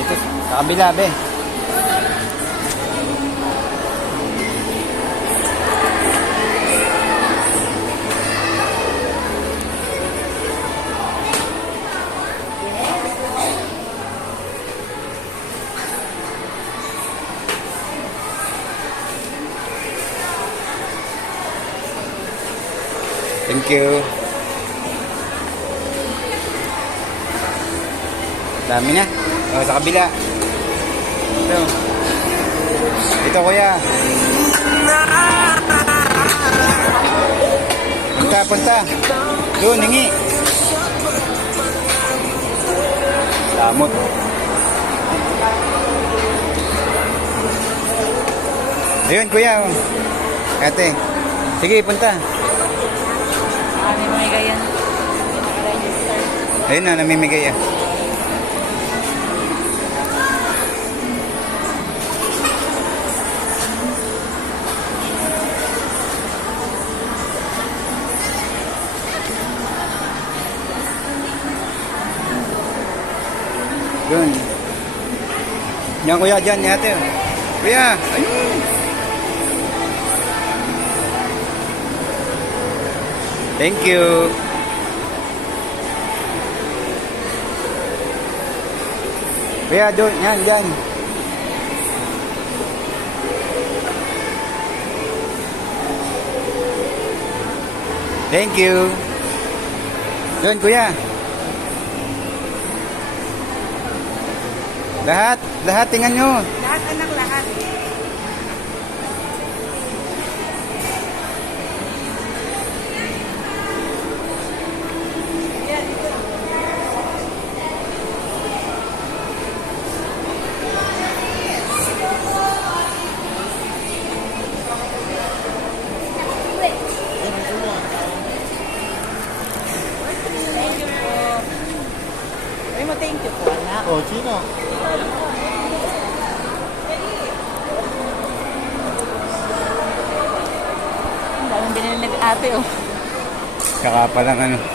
Dito sa kabila, be. Thank you. Dami na. O, sa kabila. Ito. Ito, kuya. Punta, punta. Doon, hingi. Lamot. Ayun, kuya. Ate. Sige, punta. Namimigay yan. Ayun na, namimigay yan. Yun. Yan, kuya, dyan, ate. Kuya, ayun. Thank you. Kuya, doon, yan, dyan. Thank you. Doon, kuya. Lahat, tingnan nyo. Lahat, anak, lahat. Thank you po, anak. Oh, Gino. Ang daming binili nag-ate, oh. Kaka pa lang ano. Ay,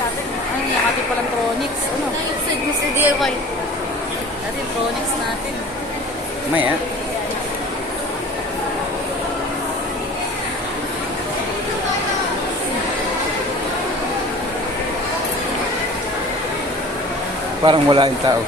ate, ano yung ate palang Tronix? Ano? Nag-send mo sa DIY. Ate, Tronix natin. May ah. Parang wala yung tao.